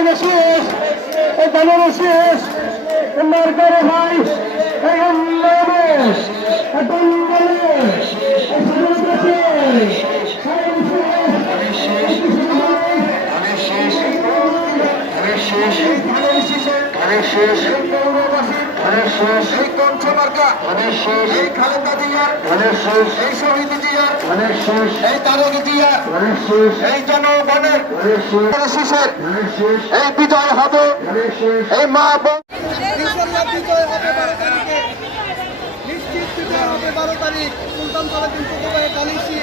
লাইনে শেষ, এই দানের শেষ, মার্কার ভাই, এই উন্নয়নে, এই শহীদ জিয়ার, এই তারেক জিয়ার, এই জনগণের শেষের এই বিজয় হবে, এই মা বিজয় হবে 12 তারিখে, নিশ্চিত বিজয় হবে 12 তারিখ সুলতানতলা 3 কালিশি।